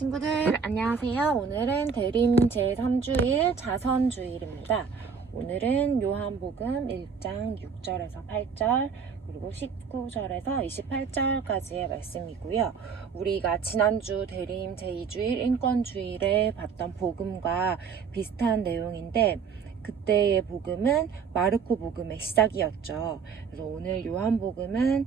친구들 안녕하세요. 오늘은 대림 제3주일 자선주일입니다. 오늘은 요한복음 1장 6절에서 8절 그리고 19절에서 28절까지의 말씀이고요. 우리가 지난주 대림 제2주일 인권주일에 봤던 복음과 비슷한 내용인데 그때의 복음은 마르코 복음의 시작이었죠. 그래서 오늘 요한복음은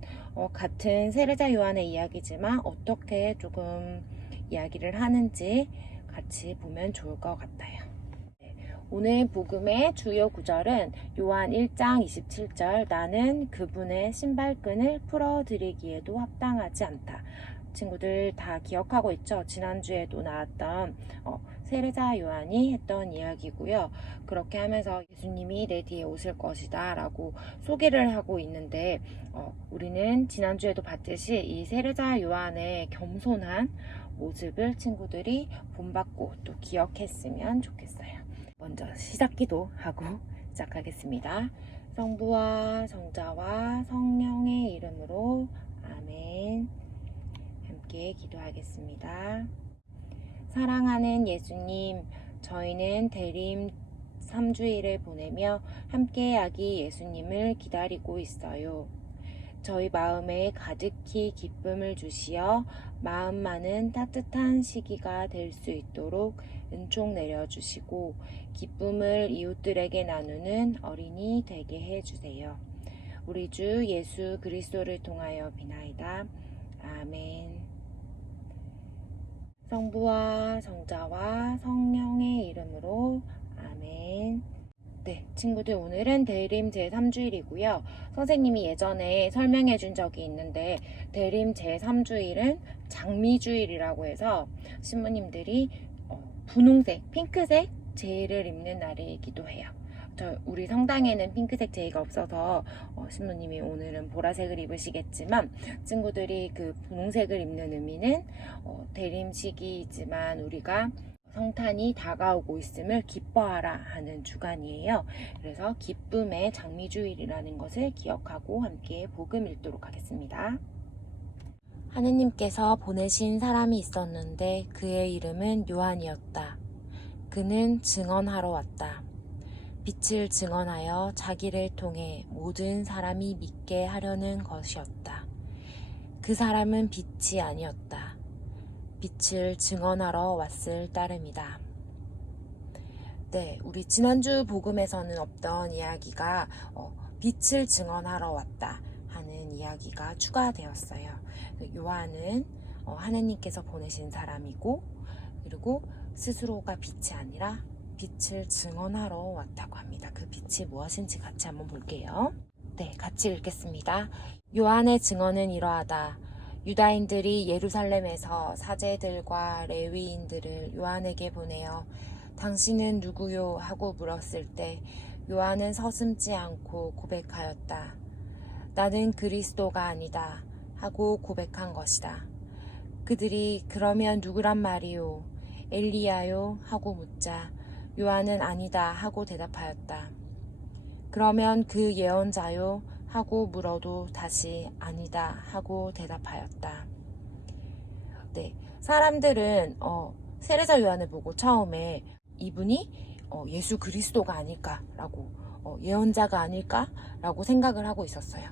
같은 세례자 요한의 이야기지만 어떻게 조금 이야기를 하는지 같이 보면 좋을 것 같아요. 오늘 복음의 주요 구절은 요한 1장 27절 나는 그분의 신발끈을 풀어드리기에도 합당하지 않다. 친구들 다 기억하고 있죠? 지난주에도 나왔던 세례자 요한이 했던 이야기고요. 그렇게 하면서 예수님이 내 뒤에 오실 것이다 라고 소개를 하고 있는데 우리는 지난주에도 봤듯이 이 세례자 요한의 겸손한 모습을 친구들이 본받고 또 기억했으면 좋겠어요. 먼저 시작기도 하고 시작하겠습니다. 성부와 성자와 성령의 이름으로 아멘. 함께 기도하겠습니다. 사랑하는 예수님, 저희는 대림 3주일을 보내며 함께하기 예수님을 기다리고 있어요. 저희 마음에 가득히 기쁨을 주시어 마음만은 따뜻한 시기가 될 수 있도록 은총 내려주시고 기쁨을 이웃들에게 나누는 어린이 되게 해주세요. 우리 주 예수 그리스도를 통하여 비나이다. 아멘. 성부와 성자와 성령의 이름으로 아멘. 네, 친구들 오늘은 대림 제3주일이고요. 선생님이 예전에 설명해 준 적이 있는데 대림 제3주일은 장미주일이라고 해서 신부님들이 분홍색, 핑크색 제의를 입는 날이기도 해요. 우리 성당에는 핑크색 제의가 없어서 신부님이 오늘은 보라색을 입으시겠지만 친구들이 그 분홍색을 입는 의미는 대림 시기이지만 우리가 성탄이 다가오고 있음을 기뻐하라 하는 주간이에요. 그래서 기쁨의 장미주일이라는 것을 기억하고 함께 복음 읽도록 하겠습니다. 하느님께서 보내신 사람이 있었는데 그의 이름은 요한이었다. 그는 증언하러 왔다. 빛을 증언하여 자기를 통해 모든 사람이 믿게 하려는 것이었다. 그 사람은 빛이 아니었다. 빛을 증언하러 왔을 따름이다. 네, 우리 지난주 복음에서는 없던 이야기가 빛을 증언하러 왔다 하는 이야기가 추가되었어요. 요한은 하느님께서 보내신 사람이고 그리고 스스로가 빛이 아니라 빛을 증언하러 왔다고 합니다. 그 빛이 무엇인지 같이 한번 볼게요. 네, 같이 읽겠습니다. 요한의 증언은 이러하다. 유다인들이 예루살렘에서 사제들과 레위인들을 요한에게 보내어 당신은 누구요? 하고 물었을 때 요한은 서슴지 않고 고백하였다. 나는 그리스도가 아니다 하고 고백한 것이다. 그들이 그러면 누구란 말이요? 엘리야요? 하고 묻자 요한은 아니다 하고 대답하였다. 그러면 그 예언자요? 하고 물어도 다시 아니다 하고 대답하였다. 네, 사람들은 세례자 요한을 보고 처음에 이분이 예수 그리스도가 아닐까라고 예언자가 아닐까라고 생각을 하고 있었어요.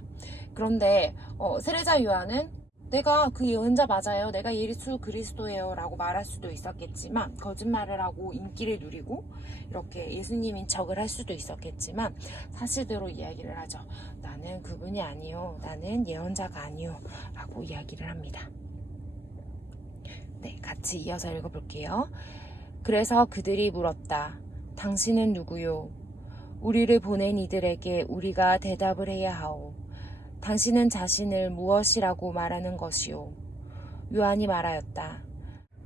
그런데 세례자 요한은 내가 그 예언자 맞아요. 내가 예수 그리스도예요. 라고 말할 수도 있었겠지만 거짓말을 하고 인기를 누리고 이렇게 예수님인 척을 할 수도 있었겠지만 사실대로 이야기를 하죠. 나는 그분이 아니요. 나는 예언자가 아니요. 라고 이야기를 합니다. 네, 같이 이어서 읽어볼게요. 그래서 그들이 물었다. 당신은 누구요? 우리를 보낸 이들에게 우리가 대답을 해야 하오. 당신은 자신을 무엇이라고 말하는 것이오? 요한이 말하였다.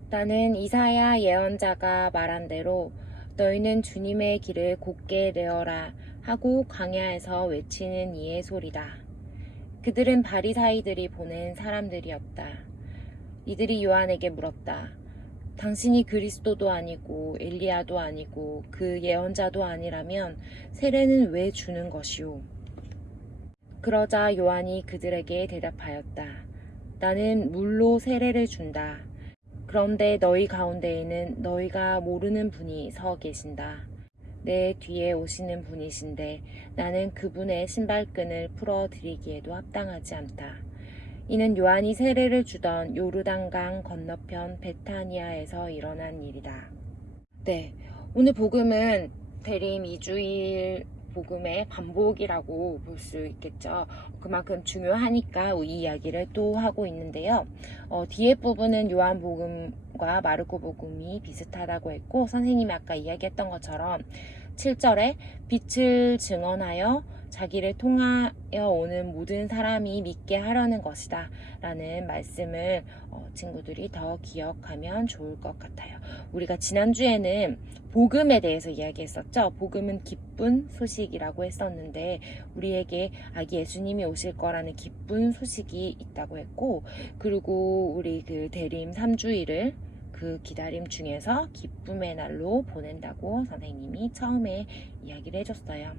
나는 이사야 예언자가 말한 대로 너희는 주님의 길을 곧게 내어라 하고 광야에서 외치는 이의 소리다. 그들은 바리사이들이 보낸 사람들이었다. 이들이 요한에게 물었다. 당신이 그리스도도 아니고 엘리야도 아니고 그 예언자도 아니라면 세례는 왜 주는 것이오? 그러자 요한이 그들에게 대답하였다. 나는 물로 세례를 준다. 그런데 너희 가운데에는 너희가 모르는 분이 서 계신다. 내 뒤에 오시는 분이신데 나는 그분의 신발끈을 풀어 드리기에도 합당하지 않다. 이는 요한이 세례를 주던 요르단강 건너편 베타니아에서 일어난 일이다. 네, 오늘 복음은 대림 2주일 복음의 반복이라고 볼 수 있겠죠. 그만큼 중요하니까 이 이야기를 또 하고 있는데요. 뒤에 부분은 요한 복음과 마르코 복음이 비슷하다고 했고, 선생님이 아까 이야기했던 것처럼 7절에 빛을 증언하여 자기를 통하여 오는 모든 사람이 믿게 하려는 것이다 라는 말씀을 친구들이 더 기억하면 좋을 것 같아요. 우리가 지난주에는 복음에 대해서 이야기했었죠. 복음은 기쁜 소식이라고 했었는데 우리에게 아기 예수님이 오실 거라는 기쁜 소식이 있다고 했고, 그리고 우리 그 대림 3주일을 그 기다림 중에서 기쁨의 날로 보낸다고 선생님이 처음에 이야기를 해줬어요.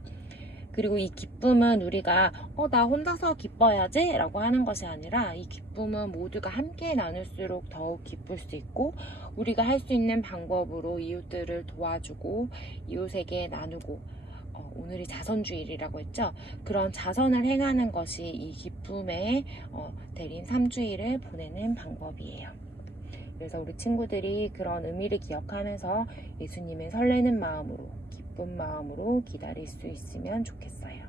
그리고 이 기쁨은 우리가 나 혼자서 기뻐야지 라고 하는 것이 아니라, 이 기쁨은 모두가 함께 나눌수록 더욱 기쁠 수 있고, 우리가 할 수 있는 방법으로 이웃들을 도와주고 이웃에게 나누고, 오늘이 자선주일이라고 했죠. 그런 자선을 행하는 것이 이 기쁨의 대림 3주일을 보내는 방법이에요. 그래서 우리 친구들이 그런 의미를 기억하면서 예수님의 설레는 마음으로, 기쁜 마음으로 기다릴 수 있으면 좋겠어요.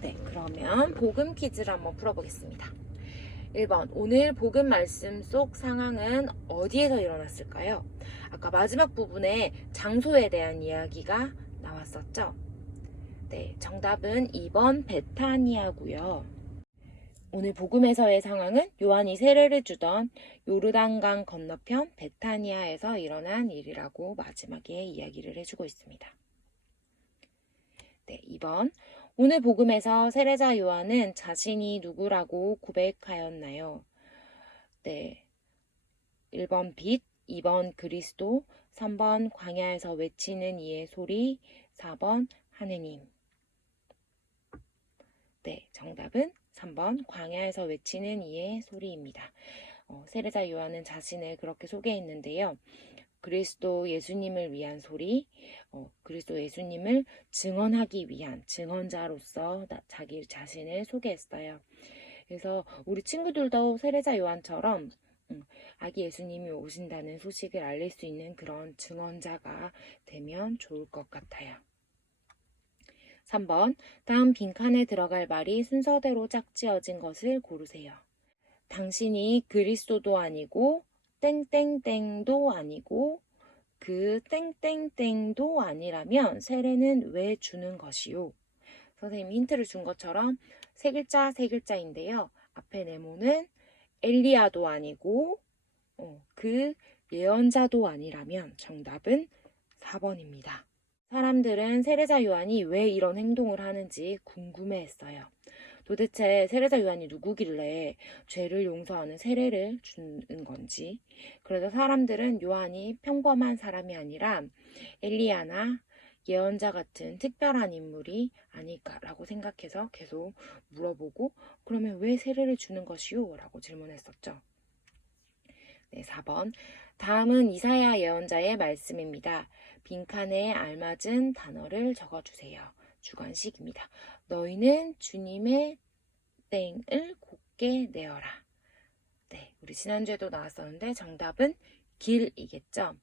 네, 그러면 복음 퀴즈를 한번 풀어보겠습니다. 1번, 오늘 복음 말씀 속 상황은 어디에서 일어났을까요? 아까 마지막 부분에 장소에 대한 이야기가 나왔었죠? 네, 정답은 2번 베타니아고요. 오늘 복음에서의 상황은 요한이 세례를 주던 요르단강 건너편 베타니아에서 일어난 일이라고 마지막에 이야기를 해주고 있습니다. 네, 2번. 오늘 복음에서 세례자 요한은 자신이 누구라고 고백하였나요? 네, 1번 빛, 2번 그리스도, 3번 광야에서 외치는 이의 소리, 4번 하느님. 네, 정답은 3번 광야에서 외치는 이의 소리입니다. 세례자 요한은 자신을 그렇게 소개했는데요. 그리스도 예수님을 위한 소리, 그리스도 예수님을 증언하기 위한 증언자로서 자기 자신을 소개했어요. 그래서 우리 친구들도 세례자 요한처럼 아기 예수님이 오신다는 소식을 알릴 수 있는 그런 증언자가 되면 좋을 것 같아요. 3번, 다음 빈칸에 들어갈 말이 순서대로 짝지어진 것을 고르세요. 당신이 그리스도도 아니고 땡땡땡도 아니고 그 땡땡땡도 아니라면 세례는 왜 주는 것이요? 선생님이 힌트를 준 것처럼 세 글자인데요. 앞에 네모는 엘리야도 아니고 그 예언자도 아니라면 정답은 4번입니다. 사람들은 세례자 요한이 왜 이런 행동을 하는지 궁금해했어요. 도대체 세례자 요한이 누구길래 죄를 용서하는 세례를 주는 건지. 그래서 사람들은 요한이 평범한 사람이 아니라 엘리야나 예언자 같은 특별한 인물이 아닐까라고 생각해서 계속 물어보고, 그러면 왜 세례를 주는 것이요? 라고 질문했었죠. 네, 4번. 다음은 이사야 예언자의 말씀입니다. 빈칸에 알맞은 단어를 적어주세요. 주관식입니다. 너희는 주님의 땡을 곧게 내어라. 네, 우리 지난주에도 나왔었는데 정답은 길이겠죠.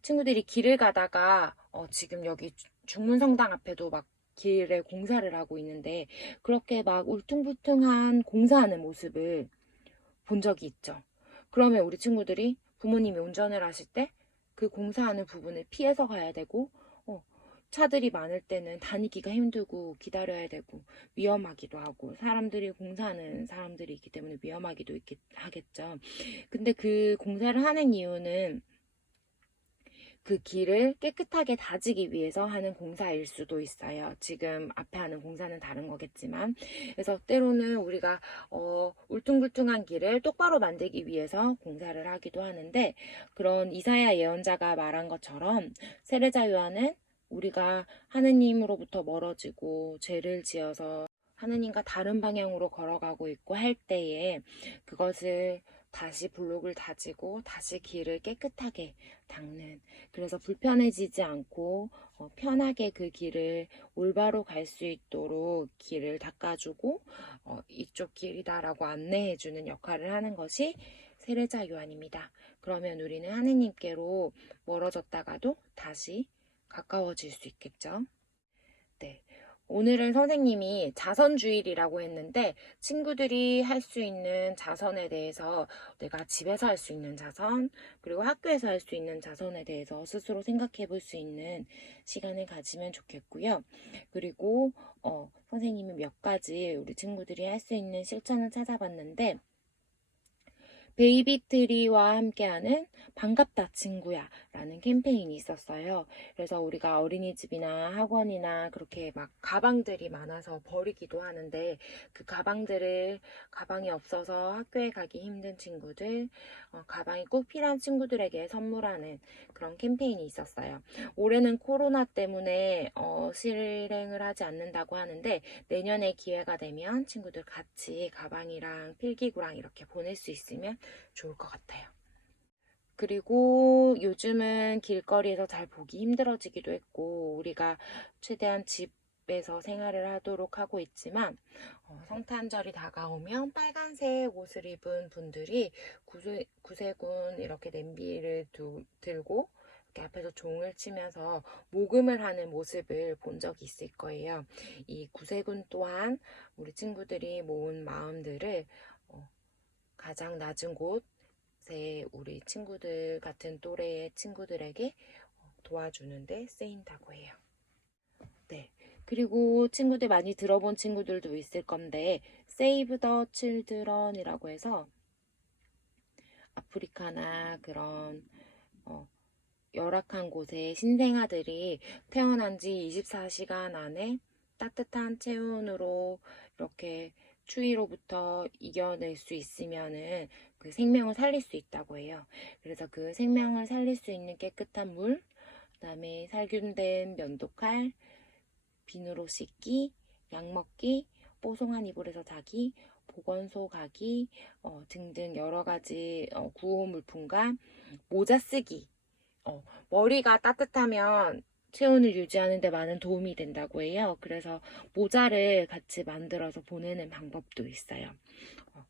친구들이 길을 가다가 지금 여기 중문성당 앞에도 막 길에 공사를 하고 있는데 그렇게 막 울퉁불퉁한 공사하는 모습을 본 적이 있죠. 그러면 우리 친구들이 부모님이 운전을 하실 때 그 공사하는 부분을 피해서 가야 되고, 차들이 많을 때는 다니기가 힘들고 기다려야 되고 위험하기도 하고, 사람들이 공사하는 사람들이 있기 때문에 위험하기도 하겠죠. 근데 그 공사를 하는 이유는 그 길을 깨끗하게 다지기 위해서 하는 공사일 수도 있어요. 지금 앞에 하는 공사는 다른 거겠지만. 그래서 때로는 우리가 울퉁불퉁한 길을 똑바로 만들기 위해서 공사를 하기도 하는데, 그런 이사야 예언자가 말한 것처럼 세례자 요한은 우리가 하느님으로부터 멀어지고 죄를 지어서 하느님과 다른 방향으로 걸어가고 있고 할 때에 그것을 다시 블록을 다지고 다시 길을 깨끗하게 닦는, 그래서 불편해지지 않고 편하게 그 길을 올바로 갈 수 있도록 길을 닦아주고 이쪽 길이다라고 안내해주는 역할을 하는 것이 세례자 요한입니다. 그러면 우리는 하느님께로 멀어졌다가도 다시 가까워질 수 있겠죠. 네. 오늘은 선생님이 자선주일이라고 했는데 친구들이 할 수 있는 자선에 대해서, 내가 집에서 할 수 있는 자선, 그리고 학교에서 할 수 있는 자선에 대해서 스스로 생각해 볼 수 있는 시간을 가지면 좋겠고요. 그리고 선생님이 몇 가지 우리 친구들이 할 수 있는 실천을 찾아봤는데, 베이비트리와 함께하는 반갑다 친구야 라는 캠페인이 있었어요. 그래서 우리가 어린이집이나 학원이나 그렇게 막 가방들이 많아서 버리기도 하는데, 그 가방이 없어서 학교에 가기 힘든 친구들, 가방이 꼭 필요한 친구들에게 선물하는 그런 캠페인이 있었어요. 올해는 코로나 때문에 실행을 하지 않는다고 하는데, 내년에 기회가 되면 친구들 같이 가방이랑 필기구랑 이렇게 보낼 수 있으면 좋을 것 같아요. 그리고 요즘은 길거리에서 잘 보기 힘들어지기도 했고, 우리가 최대한 집에서 생활을 하도록 하고 있지만, 성탄절이 다가오면 빨간색 옷을 입은 분들이 구세군 이렇게 냄비를 들고 이렇게 앞에서 종을 치면서 모금을 하는 모습을 본 적이 있을 거예요. 이 구세군 또한 우리 친구들이 모은 마음들을 가장 낮은 곳에 우리 친구들, 같은 또래의 친구들에게 도와주는데 쓰인다고 해요. 네. 그리고 친구들 많이 들어본 친구들도 있을 건데, Save the Children이라고 해서 아프리카나 그런 열악한 곳에 신생아들이 태어난 지 24시간 안에 따뜻한 체온으로 이렇게 추위로부터 이겨낼 수 있으면은 그 생명을 살릴 수 있다고 해요. 그래서 그 생명을 살릴 수 있는 깨끗한 물, 그다음에 살균된 면도칼, 비누로 씻기, 약 먹기, 뽀송한 이불에서 자기, 보건소 가기 등등 여러 가지 구호 물품과 모자 쓰기. 머리가 따뜻하면 체온을 유지하는 데 많은 도움이 된다고 해요. 그래서 모자를 같이 만들어서 보내는 방법도 있어요.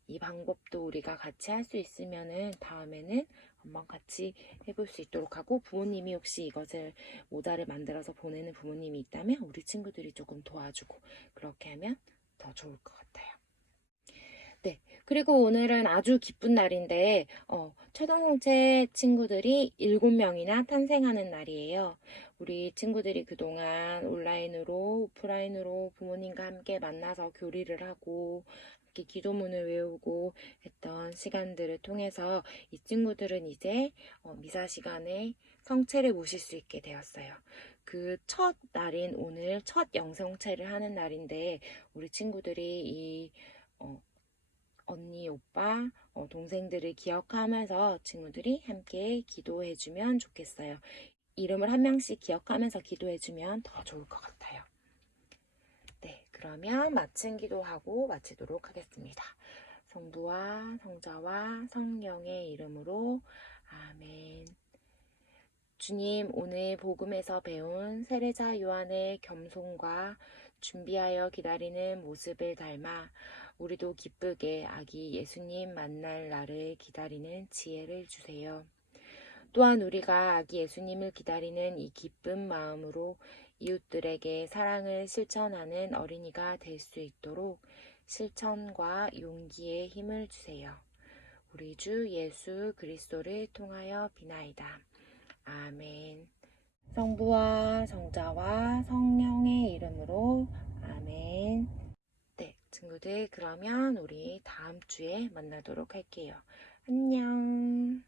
이 방법도 우리가 같이 할 수 있으면은 다음에는 한번 같이 해볼 수 있도록 하고, 부모님이 혹시 이것을 모자를 만들어서 보내는 부모님이 있다면 우리 친구들이 조금 도와주고 그렇게 하면 더 좋을 것 같아요. 네. 그리고 오늘은 아주 기쁜 날인데, 초등학생 친구들이 7명이나 탄생하는 날이에요. 우리 친구들이 그동안 온라인으로, 오프라인으로 부모님과 함께 만나서 교리를 하고, 이렇게 기도문을 외우고 했던 시간들을 통해서 이 친구들은 이제 미사 시간에 성체를 모실 수 있게 되었어요. 그 첫 날인 오늘 첫 영성체를 하는 날인데, 우리 친구들이 이 언니, 오빠, 동생들을 기억하면서 친구들이 함께 기도해주면 좋겠어요. 이름을 한 명씩 기억하면서 기도해주면 더 좋을 것 같아요. 네, 그러면 마침 기도하고 마치도록 하겠습니다. 성부와 성자와 성령의 이름으로 아멘. 주님, 오늘 복음에서 배운 세례자 요한의 겸손과 준비하여 기다리는 모습을 닮아 우리도 기쁘게 아기 예수님 만날 날을 기다리는 지혜를 주세요. 또한 우리가 아기 예수님을 기다리는 이 기쁜 마음으로 이웃들에게 사랑을 실천하는 어린이가 될 수 있도록 실천과 용기의 힘을 주세요. 우리 주 예수 그리스도를 통하여 비나이다. 아멘. 성부와 성자와 성령의 이름으로 아멘. 네, 친구들, 그러면 우리 다음 주에 만나도록 할게요. 안녕.